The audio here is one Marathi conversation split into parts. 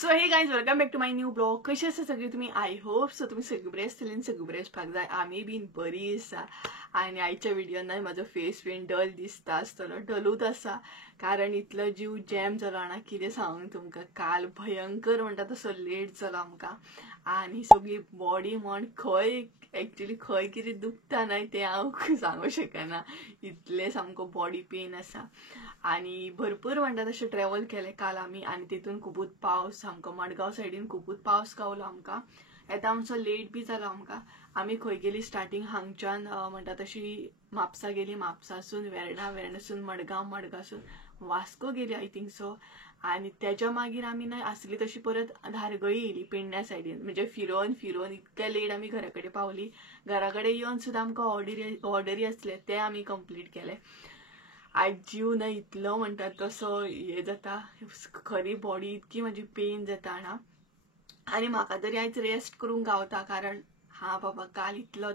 So hey guys welcome back to my new blog. कशी आसा सगळी तुम्ही? आय होप सो तुम्ही सगळी बरे आसतली आनी सगळी बरे आसपाक जाय. आमी बीन बरी आसा. आनी आयच्या व्हिडिओन म्हाजो फेस बीन डल दिसता आसतलो, डलूच आसा कारण इतलो जीव जॅम जालो ना. कितें सांगूं तुमकां, काल भयंकर म्हणटा तसो लेट जालो आमकां. आनी सगळी बॉडी म्हण खंय एक्चुअली खंय कितें दुखता न्हय तें हांव सांगूं शकना. इतले सामको बॉडी पेन आसा. आनी भरपूर म्हणटा तशें ट्रॅव्हल केलें काल आमी. आनी तितून खुबूच पावस, आमकां मडगांव सायडीन खुबूच पावस गावलो आमकां. येता आमचो लेट बी जालो आमकां. आमी खंय गेली स्टार्टींग हांगच्यान म्हणटा तशी म्हापसा गेली, म्हापसासून वेर्णा, वेर्णासून मडगांव, मडगांसून वास्को गेली आय थिंक सो. आनी तेच्या मागीर आमी न्हय आसली तशी परत धारगळी येयली पेडण्या सायडीन. म्हणजे फिरोन फिरोन इतके लेट आमी घरा कडेन पावली. घरा कडेन येवन सुद्दां आमकां ऑर्डरी आसले ते आमी कंप्लीट केले. आज जीव न्हय इतलो म्हणटा तसो हे जाता, खरी बॉडी इतकी म्हाजी पेन जाता ना. आनी म्हाका तरी आयज रेस्ट करूंक गावता कारण हा बाबा काल इतलो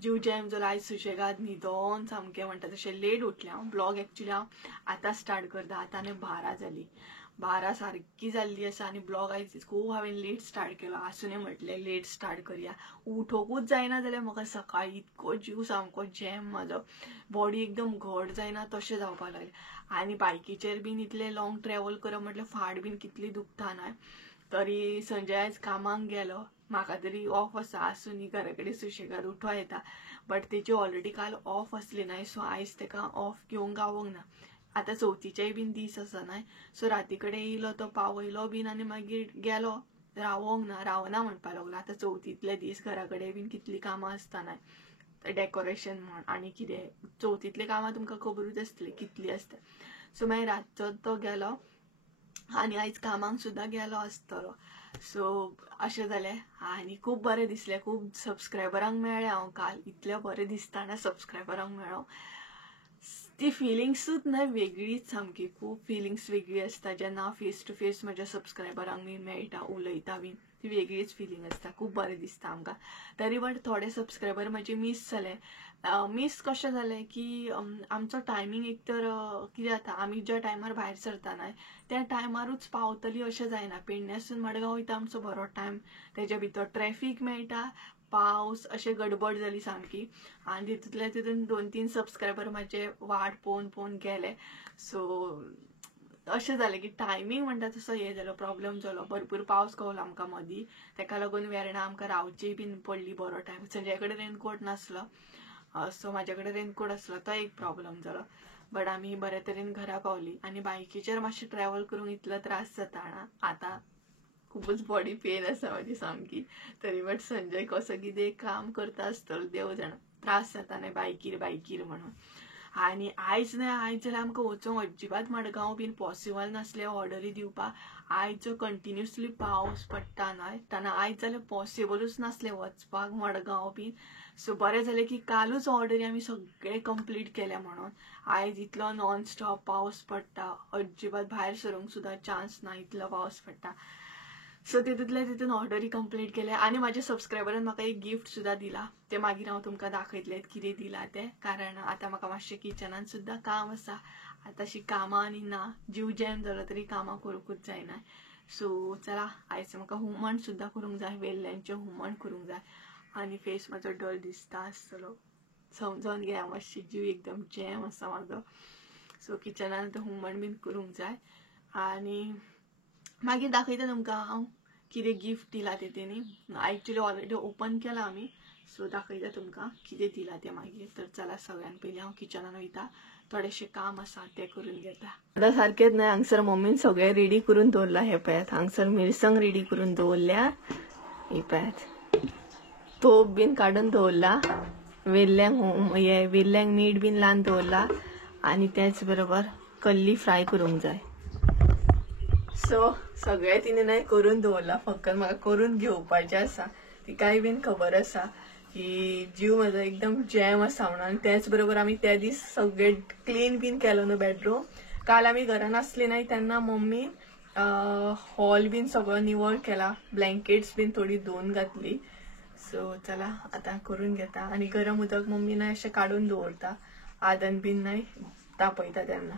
जीव जॅम जालो. आयज सुशेगाद न्हिदोन सामकें म्हणटा तशें लेट उठलें हांव. ब्लॉग एक्चुअली हांव आतां स्टार्ट करता. आतां न्हय 12 जाली, 12 सारकी जाल्ली आसा. आनी ब्लॉग आयज खूब हांवें लेट स्टार्ट केलो. आसुनी म्हटलें लेट स्टार्ट करया. उठोकूच जायना जाल्यार म्हाका सकाळी इतको जीव सामको जॅम म्हाजो, बॉडी एकदम घट जायना तशें जावपाक लागलें. आनी बायकीचेर बीन इतलें लॉंग ट्रॅव्हल करप म्हटल्यार फाट बीन कितली दुखता न्हय. तरी संजय आयज कामाक गेलो. म्हाका तरी ऑफ आसा, आसुनी घरा कडेन सुशेगाद उठो येता. बट तेची ऑलरेडी काल ऑफ आसली न्हय, सो आयज तेका ऑफ घेवंक गावोंक ना. आतां चवथीचेय बीन दीस आसा न्हय, सो राती कडेन येयलो तो पावयलो बीन आनी मागीर गेलो. रावोंक ना, रावना म्हणपाक लागलो. आतां चवथीतले दीस घरा कडेन बीन कितली कामां आसता न्हय, डेकोरेशन म्हण आनी कितें. चवथीतली कामां तुमकां खबरूच आसतली कितली आसता. सो मागीर रातचो तो गेलो आनी आयज कामाक सुद्दां गेलो आसतलो. सो अशें जालें. आनी खूब बरें दिसलें. खूब सबस्क्रायबरांक मेळ्ळें हांव काल. इतलें बरें दिसताना सबस्क्रायबरांक मेळ्ळो. ती फिलिंग्सूच न्हय वेगळीच सामकी. खूब फिलिंग्स वेगळी आसता जेन्ना हांव फेस टू फेस म्हज्या सबस्क्रायबरांक बीन मेळटा, उलयता बीन. ती वेगळीच फिलींग आसता. खूब बरें दिसता आमकां. तरी पण थोडे सबस्क्रायबर म्हजे मिस जाले. मिस कशें जालें की आमचो टायमींग एक तर कितें जाता, आमी ज्या टायमार भायर सरता न्हय त्या टायमारूच पावतली अशें जायना. पेडण्यासून मडगांव वयता आमचो बरो टायम, तेच्या भितर ट्रॅफिक मेळटा, पावस, अशें गडबड जाली सामकी. आनी तितूंतल्या तितून 2-3 सबस्क्रायबर म्हाजे वाट पळोवन पळोवन गेले. सो अशें जालें की टायमींग म्हणटा तसो हे जालो, प्रॉब्लम जालो. भरपूर पावस गावलो आमकां मदीं, तेका लागून वेर्णा आमकां रावची बीन पडली बरो टायम. संजय कडेन रेनकोट नासलो, सो म्हाजे कडेन रेनकोट आसलो, तो एक प्रॉब्लम जालो. बट आमी बरे तरेन घरा पावली. आनी बायकीचेर मातशें ट्रॅव्हल करूंक इतलो त्रास जाता ना. आतां खूबच बॉडी पेन आसा म्हाजी सामकी. तरी बट संजय कसो कितें काम करता आसतलो, देव जाणा. त्रास जाता न्हय बायकीर म्हणून. आनी आयज न्हय, आयज जाल्यार आमकां वचोंक अजिबात मडगांव बीन पॉसिबल नासलें ऑर्डरी दिवपाक. आयज जो कंटिन्युअसली पावस पडटा न्हय, तेन्ना आयज जाल्यार पॉसिबलूच नासलें वचपाक मडगांव बीन. सो बरें जालें की कालूच ऑर्डरी आमी सगळे कंप्लीट केले म्हणून. आयज इतलो नॉन स्टॉप पावस पडटा, अजिबात भायर सरूंक सुद्दां चान्स ना, इतलो पावस पडटा. सो तितूंतल्या तितून ऑर्डरी कंप्लीट केले. आनी म्हाज्या सबस्क्रायबरान म्हाका एक गिफ्ट सुद्दां दिला. ते मागीर हांव तुमकां दाखयतलें कितें दिलां तें, कारण आतां म्हाका मातशें किचनान सुद्दां काम आसा. आतांशी कामां आनी ना, जीव जॅम जालो तरी कामां करूंकूच जायना. सो चला, आयज म्हाका हुमण सुद्दां करूंक जाय, वेल्ल्यांचें हुमण करूंक जाय. आनी फेस म्हाजो डल दिसता आसतलो, समजोन घेया मातशी, जीव एकदम जॅम आसा म्हाजो. सो किचनान आतां हुमण बीन करूंक जाय. आनी मागीर दाखयता तुमकां हांव कितें गिफ्ट दिलां तें तेणी. एक्चुअली ऑलरेडी ओपन केलां आमी, सो दाखयता तुमकां कितें दिलां तें मागीर. तर चला, सगळ्यान पयलीं हांव किचनान वयता, थोडेशें काम आसा तें करून घेता. आतां सारकेंच न्हय, हांगसर मम्मीन सगळें रेडी करून दवरला. हे पळयात, हांगसर मिरसांग रेडी करून दवरल्या. ही पळयात, तोप बीन काडून दवरला. वेल्ल्यांक मीठ बीन लावन दवरला. आनी त्याच बरोबर कल्ली फ्राय करूंक जाय. सो सगळें तिणें न्हय करून दवरला, फक्त म्हाका करून घेवपाचें आसा. तिकाय बीन खबर आसा की जीव म्हाजो एकदम जॅम आसा म्हणून. आनी त्याच बरोबर आमी त्या दीस सगळें क्लीन बीन केलो न्हू बेडरूम. काल आमी घरान आसली न्हय तेन्ना मम्मीन हॉल बीन सगळो निवळ केला, ब्लँकेट्स बीन थोडी धुवून घातली. सो चला, आतां करून घेता. आनी गरम उदक मम्मी न्हय अशें काडून दवरता, आदन बीन न्हय तापयता तेन्ना.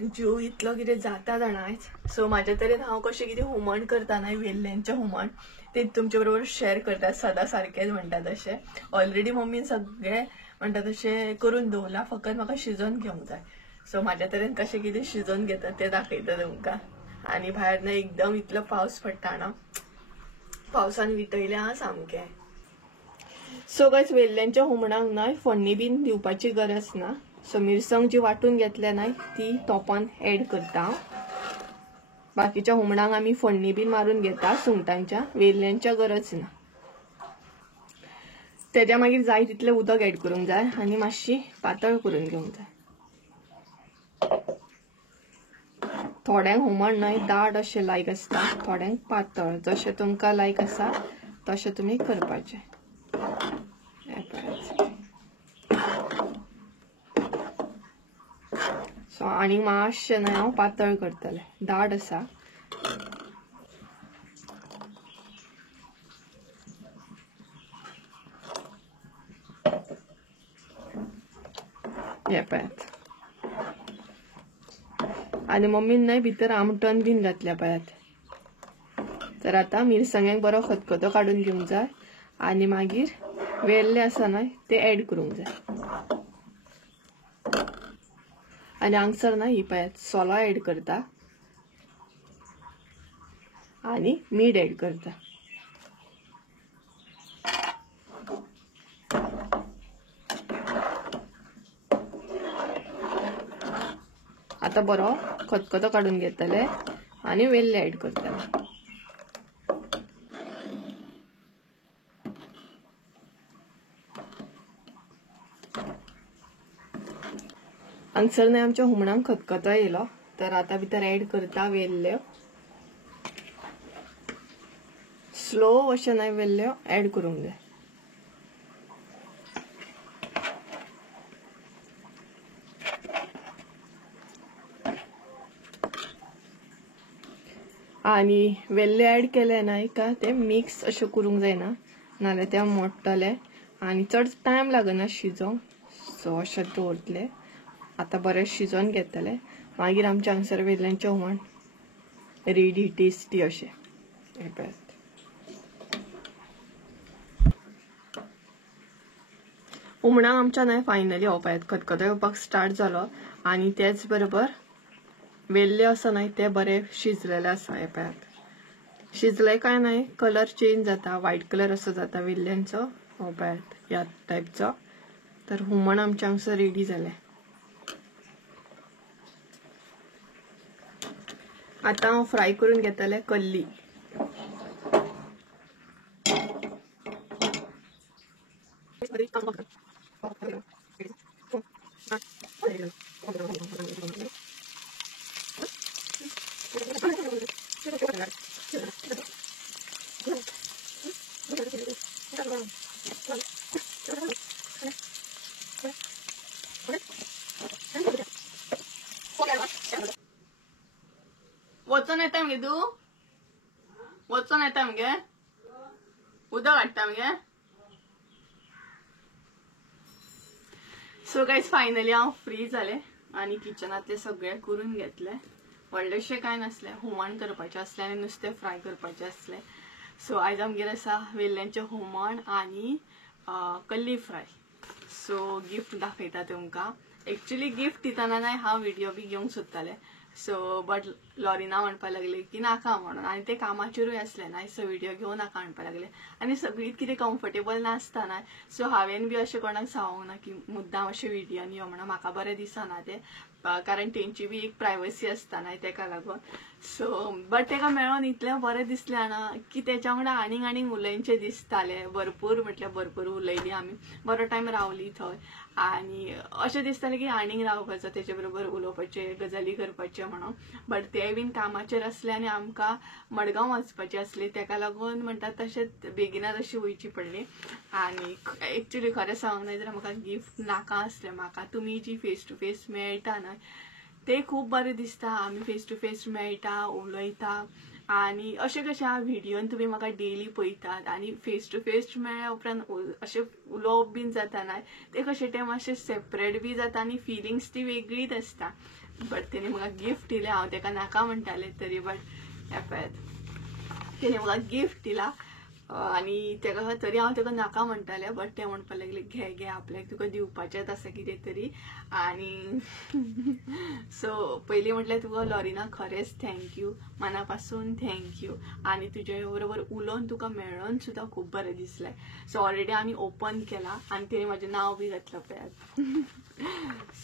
जीव इतलो कितें जाता जाणाच. सो म्हाज्या तरेन हांव कशें कितें हुमण करता न्हय, वेल्ल्यांचें हुमण, ते तुमचे बरोबर शेअर करता. सदां सारकेंच म्हणटा तशें. ऑलरेडी मम्मीन सगळें म्हणटा तशें करून दवरला, फकत म्हाका शिजोवन घेवंक जाय. सो म्हाज्या तरेन कशें कितें शिजोवन घेता तें दाखयता तुमकां. आनी भायर न्हय एकदम इतलो पावस पडटा ना, पावसान वितयलें हां सामकें. सो गायज वेल्ल्यांच्या हुमणाक न्हय फोडणी बीन दिवपाची गरज ना. सो मिरसांग जी वाटून घेतल्या न्हय ती तोपान ऍड करता. बाकीच्या हुमणाक आमी फोडणी बीन मारून घेता सुंगटांच्या, वेल्ल्यांच्या गरज ना. तेज्या मागीर जाय तितलें उदक ऍड करूंक जाय आनी मातशी पातळ करून घेवंक जाय. थोड्यांक हुमण न्हय दाट अशें लायक आसता, थोड्यांक पातळ. जशें तुमकां लायक आसा तशें तुमी करपाचें. सो आनी मातशें न्हय हांव पातळ करतलें, दाट आसा. हे पळयात. आनी मम्मीन न्हय भितर आमटण बीन घातल्या पळयात. तर आतां मिरसांग्यांक बरो खतखतो काडून घेवंक जाय आनी मागीर वेल्ले आसा न्हय ते ऍड करूंक जाय. आनी हांगसर न्हय ही पळयात सोलां ऍड करता आनी मीठ ऍड करता. आता बरो खतखतो काडून घेतले आनी वेल्ले ऍड करतले. हांगसर न्हय आमच्या हुमणाक खतखतो येयलो, तर आतां भितर ऍड करता वेल्ल्यो. स्लो अशें न्हय वेल्ल्यो ऍड करूंक जाय. आनी वेल्ले ऍड केले न्हय का ते मिक्स अशें करूंक जायना, नाल्यार ते मोडटले आनी चड टायम लागना शिजोवंक. सो अशें दवरतले. आतां बरें शिजोवन घेतले, मागीर आमच्या हांगसर वेल्ल्यांचें हुमण रेडी टेस्टी अशें. हे पळयात. हुमणाक आमच्या न्हय फायनली हो पळयात खतखतो येवपाक स्टार्ट जालो आनी तेच बरोबर वेल्ले आसा न्हय ते बरे शिजलेले आसा. हे पळयात शिजले काय न्हय कलर चेंज जाता, व्हायट कलर असो जाता वेल्ल्यांचो. हो पळयात ह्या टायपचो. तर हुमण आमच्या हांगसर रेडी जालें. आतां हांव फ्राय करून घेतलें कल्ली. वचून येता मगे तू, वचून येता मगे, उदक हाडटा मगे. सो गायज फायनली हांव फ्री जालें आनी किचनातले सगळें करून घेतलें. व्हडलेशें कांय नासलें, हुमण करपाचें आसलें आनी नुस्तें फ्राय करपाचें आसलें. सो आयज आमगेर आसा वेल्ल्यांचें हुमण आनी कल्ली फ्राय. सो गिफ्ट दाखयता तुमकां. एक्चुअली गिफ्ट दितना न्हय हांव व्हिडिओ बी घेवंक सोदतालें. सो बट लॉरिना म्हणपाक लागली की नाका म्हणून, आनी ते कामाचेरूय आसलें न्हय. सो व्हिडिओ घेवं नाका म्हणपाक लागले आनी सगळींच कितें कम्फर्टेबल नासता न्हय. सो हांवें बी अशें कोणाक सांगूंक ना की मुद्दाम अशें व्हिडिओन यो म्हणून, म्हाका बरें दिसना तें, कारण तेंची बी एक प्रायवसी आसता न्हय तेका लागून. सो बट तेका मेळोन इतलें बरें दिसलें ना की तेच्या वांगडा आनीक उलयनचें दिसतालें. भरपूर म्हटल्यार भरपूर उलयलीं आमी, बरो टायम रावलीं थंय. आनी अशें दिसतालें की आनीक रावपाचो, तेचे बरोबर उलोवपाचें, गजाली करपाचें म्हणून. बट ते बीन कामाचेर आसले आनी आमकां मडगांव वचपाचें आसलें, तेका लागून म्हणटात तशेंच बेगिनाच अशी वयची पडली. आनी एक्चुअली खरें सांगूंक न्हय जाल्यार म्हाका गिफ्ट नाका आसलें. म्हाका तुमी जी फेस टू फेस मेळटा न्हय ते खूब बरें दिसता. आमी फेस टू फेस मेळटा, उलयता आणि अशें कशें व्हिडिओन तुम्ही म्हाका डेली पळयतात आणि फेस टू फेस मेळ्ळ्या उपरांत अशें उलोवप बीन जाता ना ते कशें ते मातशें सेपरेट बी जाता आनी फिलिंग्स ती वेगळीच आसता. बट तेणी म्हाका गिफ्ट दिलें, हांव तेका नाका म्हणटालें तरी बट तेणी म्हाका गिफ्ट दिला आणि तेका तरी हांव तेका नाका म्हणटालें बट ते म्हणपाक लागले घे घे आपल्याक तुका दिवपाचेंच आसा कितें तरी. आणि सो पयलीं म्हटल्यार तुका लॉरिना खरेंच थँक्यू, मनापासून थँक्यू. आणि तुजे बरोबर उलोवन तुका मेळोन सुद्दां खूब बरें दिसलें. सो ऑलरेडी आमी ओपन केला आणि तेणी म्हजें नांव बी घातलं पळयात.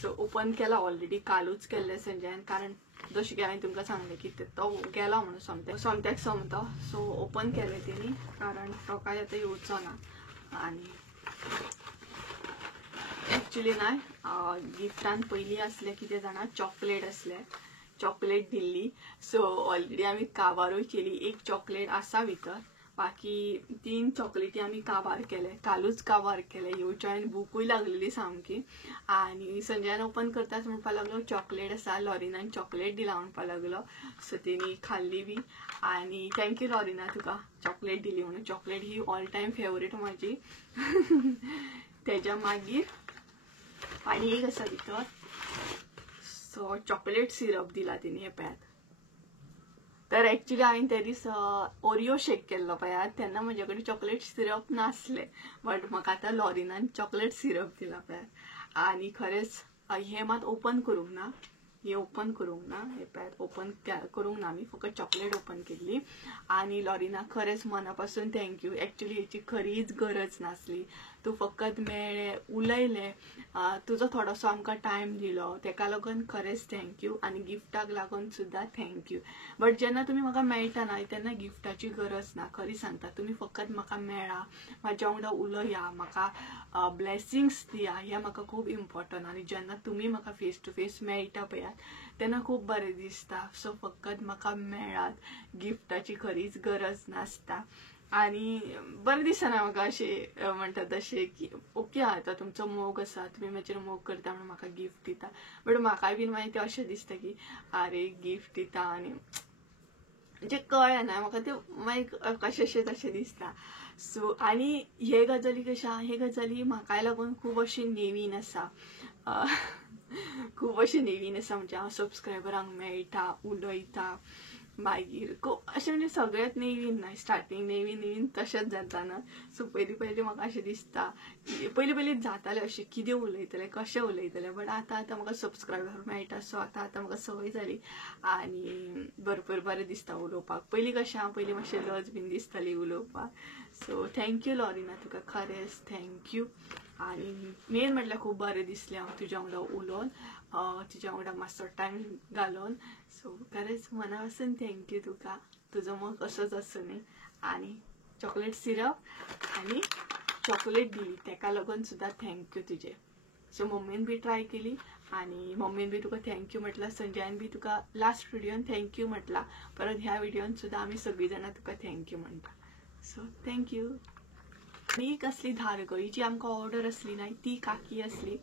सो ओपन केला ऑलरेडी, कालूच केल्लें संजयान, कारण जशें की हांवें तुमकां सांगलें की तो गेलो म्हणून सोमत्याक सोमतो. सो ओपन केलें तेणी कारण तो काय आतां येवचो ना. आणि एक्चुअली ना गिफ्टान पयलीं आसलें कितें जाणा, चॉकलेट आसलें, चॉकलेट दिल्ली. सो ऑलरेडी आमी काबारूय केली, एक चॉकलेट आसा भितर, बाकी 3 चॉकलेटी आमी काबार केले, कालूच काबार केले. येवच्यो आनी भूकूय लागलेली सामकी. आणि संजयान ओपन करताच म्हणपाक लागलो चॉकलेट आसा, लॉरिनान चॉकलेट दिला म्हणपाक लागलो. सो तेणी खाल्ली बी. आणि थँक्यू लॉरिना तुका चॉकलेट दिली म्हणून. चॉकलेट ही ऑल टायम फेवरेट म्हाजी. तेज्या मागीर आनी एक आसा भितर, सो चॉकलेट सिरप दिला तेणी, हे पळयात. तर एक्चुअली हांवें त्या दीस ओरियो शेक केल्लो पळयात, तेन्ना म्हजे कडेन चॉकलेट सिरप नासलें, बट म्हाका आतां लॉरिनान चॉकलेट सिरप दिला पळयात. आणि खरेंच हे मात ओपन करूंक ना, हे ओपन करूंक ना, हे पळयात ओपन करूंक ना, आमी फकत चॉकलेट ओपन केल्ली. आणि लॉरिना खरेंच मनापासून थँक्यू. एक्चुअली हेची खरीच गरज नासली, तूं फकत मेळ्ळें, उलयलें, तुजो थोडोसो आमकां टायम दिलो, तेका लागून खरेंच थँक्यू. आनी गिफ्टाक लागून सुद्दां थँक्यू. बट जेन्ना तुमी म्हाका मेळटा ना तेन्ना गिफ्टाची गरज ना, खरी सांगता. तुमी फकत म्हाका मेळा, म्हाज्या वांगडा उलया, म्हाका ब्लेसिंग्स दिया, हें म्हाका खूब इम्पॉर्टंट. आनी जेन्ना तुमी म्हाका फेस टू फेस मेळटा पळयात तेन्ना खूब बरें दिसता. सो फकत म्हाका मेळात, गिफ्टाची खरीच गरज नासता. आणि बरें दिसना म्हाका अशें म्हणटा तशें की ओके आतां तुमचो मोग आसा, तुमी म्हाजेर मोग करता म्हणून म्हाका गिफ्ट दिता. बट म्हाकाय बीन मागीर तें अशें दिसता की आरे गिफ्ट दिता आनी म्हणजे कळना म्हाका तें मागीर कशें तशें दिसता. सो आनी हे गजाली कशा, हे गजाली म्हाकाय लागून खूब अशी नेवीन आसा. खूब अशें नेवीन आसा म्हणजे हांव सबस्क्रायबरांक मेळटा, उलयता, मागीर अशें म्हणजे सगळ्यात नेवीन ना, स्टार्टींग नेवीन तशेंच जाता ना. सो पयलीं म्हाका अशें दिसता की पयलीं जातालें अशें कितें उलयतलें, कशें उलयतलें, बट आतां म्हाका सबस्क्रायबर मेळटा. सो आतां म्हाका संवय जाली आनी भरपूर बरें दिसता उलोवपाक. पयलीं कशें हांव पयलीं मातशें लज बीन दिसताली उलोवपाक. सो थँक्यू लॉरिना, तुका खरेंच थँक्यू. आणि मेन म्हटल्यार खूब बरें दिसलें हांव तुज्या वांगडा उलोवन, तुज्या वांगडा मातसो टायम घालोवन. सो खरेंच मनापासून थँक्यू तुका, तुजो मोग असोच आसूं. आणि चॉकलेट सिरप आणि चॉकलेट दिली तेका लागून सुद्दां थँक्यू तुजे. सो मम्मीन बी ट्राय केली आणि मम्मीन बी तुका थँक्यू म्हटला, संजयान बी तुका लास्ट व्हिडिओन थँक्यू म्हटला, परत ह्या व्हिडिओन सुद्दां आमी सगळीं जाणां तुका थँक्यू म्हणटा. So thank you. आनी कसली धारगळीची आमकां ऑर्डर आसली ना ती काकी आसली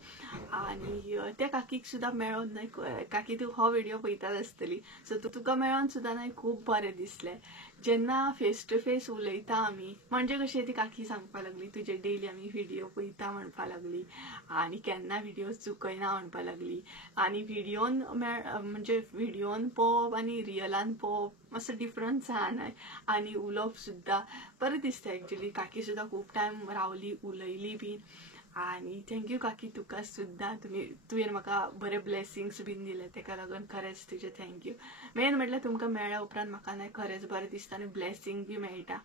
आणि त्या काकीक सुद्दां मेळोन न्हय, काकी तूं हो व्हिडिओ पळयतात आसतली. सो तुका मेळोन सुद्दां न्हय खूब बरें दिसलें. जेन्ना फेस टू फेस उलयता आमी म्हणजे कशें ती काकी सांगपाक लागली तुजे डेली आमी व्हिडिओ पळयता म्हणपाक लागली आनी केन्ना व्हिडिओ चुकयना म्हणपाक लागली. आनी व्हिडिओन म्हणजे व्हिडिओन पळोवप आनी रियलान पळोवप मातसो डिफरन्स आहा न्हय. आनी उलोवप सुद्दां बरें दिसता. एक्चुअली काकी सुद्दां खूब टायम रावली, उलयली बी. आणि थँक्यू काकी तुका सुद्दां, तुवें म्हाका बरे ब्लेसिंग्स बीन दिले तेका लागून खरेंच तुजें थँक्यू. मेन म्हटल्यार तुमकां मेळ्ळ्या उपरांत म्हाका न्हय खरेंच बरें दिसता आनी ब्लेसिंग बी मेळटा.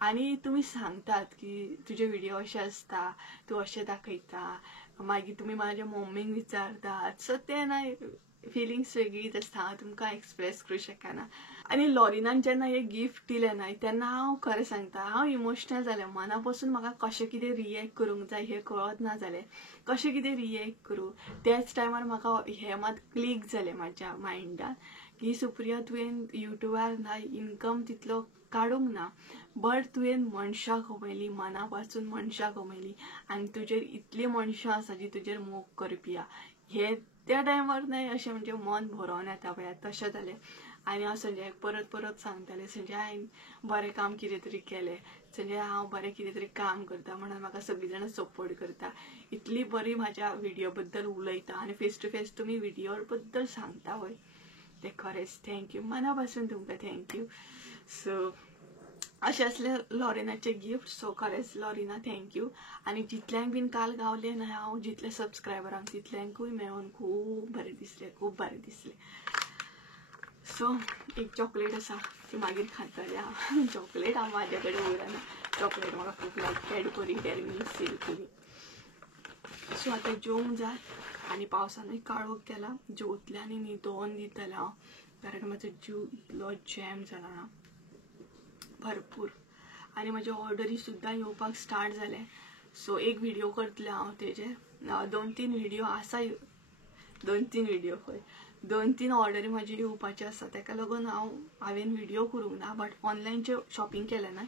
आनी तुमी सांगतात की तुजे व्हिडिओ अशे आसता, तूं अशें दाखयता, मागीर तुमी म्हाज्या मम्मीक विचारतात. सो तें न्हय फिलिंग्स वेगळीच आसता, हांव तुमकां एक्सप्रेस करूं शकना. आनी लॉरिनान जेन्ना हे गिफ्ट दिलें न्हय तेन्ना हांव खरें सांगता हांव इमोशनल जालें. मना पासून म्हाका कशें कितें रिएक्ट करूंक जाय हें कळत ना जालें, कशें कितें रिएक्ट करूं. त्याच टायमार म्हाका हें मात क्लिक जालें म्हाज्या मायंडान की सुप्रिया तुवें युट्यूबार न्हय इनकम तितलो काडूंक ना, बट तुवें मनशां कमयलीं, मना पासून मनशां कमयलीं आनी तुजेर इतलीं मनशां आसा जी तुजेर मोग करपी. हे त्या टायमार न्हय अशें म्हणजे मन भरोन येता पळयात तशें जालें. आनी हांव संजयाक परत परत सांगतालें संजय हांवें बरें काम कितें तरी केलें, संजय हांव बरें कितें तरी काम करता म्हणून म्हाका सगळीं जाणां सपोर्ट करता, इतली बरी म्हाज्या व्हिडिओ बद्दल उलयता आनी फेस टू फेस तुमी व्हिडिओ बद्दल सांगता वय ते खरेंच थँक्यू, मना पासून तुमकां थँक्यू. सो अशें असले लॉरिनाचे गिफ्ट. सो खरेंच लॉरिना थँक्यू. आनी जितल्यांक बीन काल गावले ना हांव जितले सबस्क्रायबरांक तितल्यांकूय मेळून खूब बरें दिसलें, खूब बरें दिसलें. सो एक चॉकलेट आसा ती मागीर खातलें हांव. चॉकलेट हांव म्हाजे कडेन उरना, चॉकलेट म्हाका खूब लायक, Cadbury, dairy milk, silk. So आतां जेवंक जाय आनी पावसानूय काळोख केला, जेवतलें आनी न्हिदोवन दितलें हांव, कारण म्हाजो जीव इतलो जॅम जाला ना भरपूर. आनी म्हाजे ऑर्डरी सुद्दां येवपाक स्टार्ट जाले. सो एक व्हिडिओ करतलें हांव तेजे, 2-3 व्हिडिओ आसा, 2-3 व्हिडिओ खंय 2-3 ऑर्डरी म्हाजे येवपाचे आसा, ताका लागून हांवें व्हिडिओ करूंक ना. बट ऑनलायन जे शॉपिंग केलें ना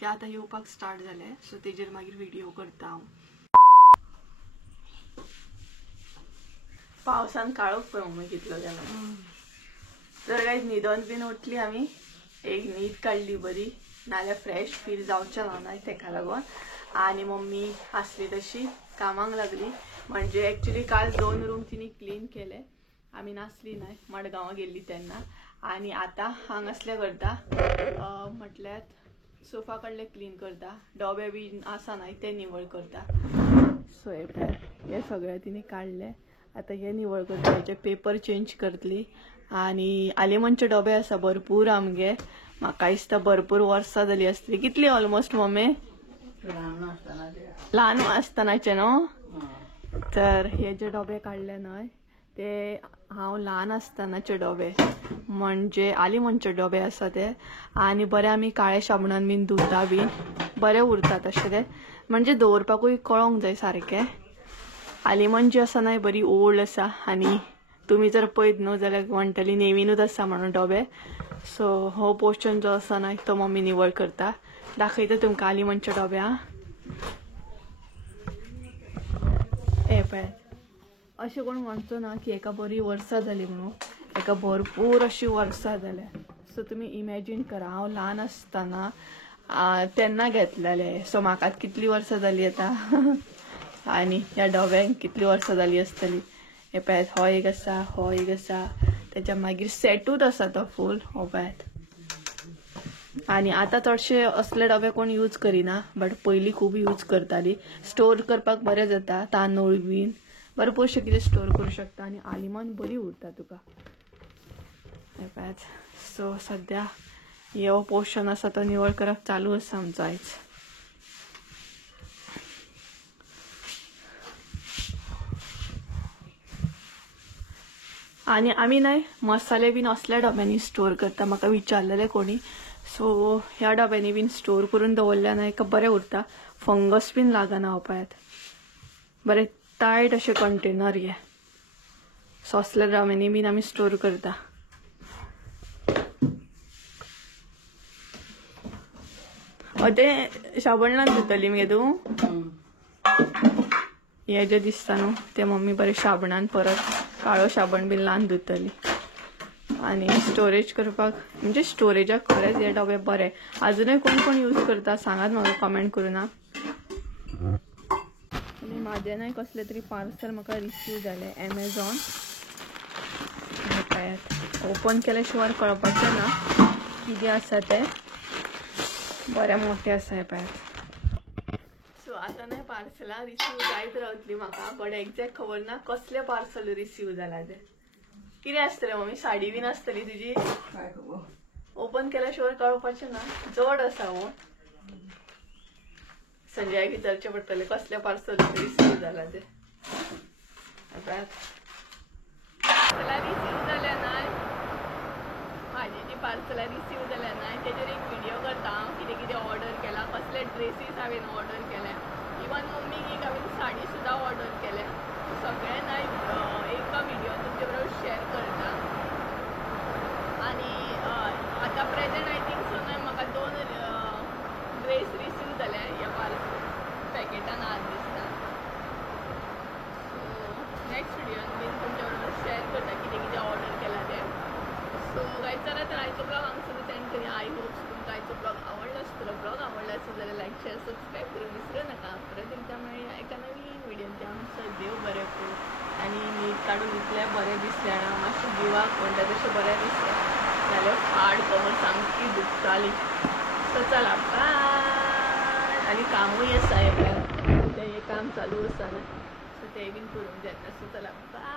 ते आतां येवपाक स्टार्ट जाले. सो तेजेर मागीर व्हिडिओ करता हांव. पावसान काळोख पळोवंक कितलो गेलो. तर काय न्हिदोन बीन उठली आमी, एक न्हीद काडली बरी, नाल्यार फ्रेश फील जावचें ना तेका लागून. आनी मम्मी आसली तशी कामाक लागली, म्हणजे एक्चुअली काल 2 रूम तिणी क्लीन केले, आमी नासली न्हय मडगांवां गेल्ली तेन्ना. आनी आतां हांगासले करता, म्हटल्यार सोफा कडले क्लीन करता, डबे बीन आसा न्हय ते निवळ करता. सो हे सगळे तिणी काडले, आतां हे निवळ करता, हेचे पेपर चेंज करतली. आनी आलेमनचे डबे आसा भरपूर आमगे, म्हाका दिसता भरपूर वर्सां जाली आसतली. कितली ऑलमोस्ट मम्मी? ल्हान आसतनाचे न्हू. तर हे जे डबे काडले न्हय ते हांव ल्हान आसतनाचे डबे, म्हणजे आलेमनचे डबे आसा ते. आनी बरे आमी काळे शाबणान बीन धुता बीन, बरे उरता तशें ते, म्हणजे दवरपाकूय कळोंक जाय सारकें. आलेमन जी आसा न्हय बरी ओल्ड आसा, आनी तुमी जर पळयत न्हू जाल्यार म्हणटली नेवीनूच आसा म्हणून डबे. सो हो पोर्शन जो आसा न्हय तो मम्मी निवळ करता. दाखयता तुमकां आलेमनचे डबे. हे पळय, अशें कोण म्हणचो ना की एका बरी वर्सां जाली म्हणून, एका भरपूर अशी वर्सां जाल्या. सो तुमी इमॅजीन करा, हांव ल्हान आसतना तेन्ना घेतलेले. सो म्हाका कितली वर्सां जाली आतां आनी ह्या डब्यांक कितली वर्सां जाली आसतली. हे पळयात, हो एक आसा, हो एक आसा, तेच्या मागीर सेटूच आसा तो फूल, हो पळयात. आनी आतां चडशे असले डबे कोण यूज करिना, बट पयलीं खूब यूज करताली. स्टोर करपाक बरें जाता, तांदूळ बीन भरपूरशे कितें स्टोर करूं शकता, आनी आलेमन बरी उरता तुका. हे पळयात. सो सद्या हो पोर्शन आसा तो निवळ करप चालू आसा आमचो आयज. आनी आमी न्हय मसाले बीन असल्या डब्यांनी स्टोर करता, म्हाका विचारलेले कोणी. सो ह्या डब्यांनी बीन स्टोर करून दवरल्या न्हय का बरें उरता, फंगस बीन लागना. हो पळयात, बरें टायट अशे कंटेनर हे. सो असल्या डब्यांनी बीन आमी स्टोर करता. ते शाबण धुतली मगे तूं? हे जे दिसता न्हू ते मम्मी बरे शाबणान परत काळो शाबण बीन लावन धुतली. आनी स्टोरेज करपाक, म्हणजे स्टोरेजाक खरेंच हे डबे बरे. अजूनय कोण कोण यूज करता सांगात म्हाका कमेंट करून. आनी म्हाजें न्हय कसले तरी पार्सल म्हाका रिसीव जालें एमेझॉन. ओपन केल्या शिवाय कळपाचें ना कितें आसा तें, बरें मोठे आसा. हे पळयात. सो आतां न्हय पार्सलां रिसीव जायत रावतली म्हाका, बट एक्झॅक्ट खबर ना कसले पार्सल रिसीव जाला ते. कितें आसतलें मम्मी, साडी बीन आसतली तुजी? ओपन केल्या शिवाय कळपाचें ना, जड आसा हो. संजयाक विचारचें पडटलें कसले पार्सल रिसीव जाला ते. पार्सलां रिसीव जाल्या न्हय, म्हाजी जी पार्सलां रिसीव जाल्या न्हय तेजेर एक व्हिडिओ करता हांव, कितें कितें ऑर्डर केला, कसले ड्रेसीस हांवें ऑर्डर केल्या. इवन मम्मीक एक हांवें साडी सुद्दां ऑर्डर केल्या. सगळें न्हय एका व्हिडिओन तुमचे बरोबर शेअर करता. आनी आतां प्रेझेंट आय थिंक सो न्हय म्हाका 2 ड्रेस रिसीव जाल्या ह्या पॅकेटान आज दिसता. सो नेक्स्ट व्हिडिओन बीन तुमच्या बरोबर शेअर करता कितें कितें ऑर्डर केला ते. सो गायज चला तुला ब्लॉग आवडला असेल जाल्यार लाईक शेअर सबस्क्राईब करून विसरू नका. परत एकदा मेळया एका नवीन व्हिडिओन. ते आमचं देव बरें करूं. आनी नीट काडून इतलें बरें दिसलें ना मातशें जिवाक म्हणटा तशें बरें दिसलें जाल्यार फाड कमर सामकी दुखताली. सो चला बाय. आनी कामूय आसा हे काम चालू आसा ना सो तें बीन करूंक जाय. सो चला बाय.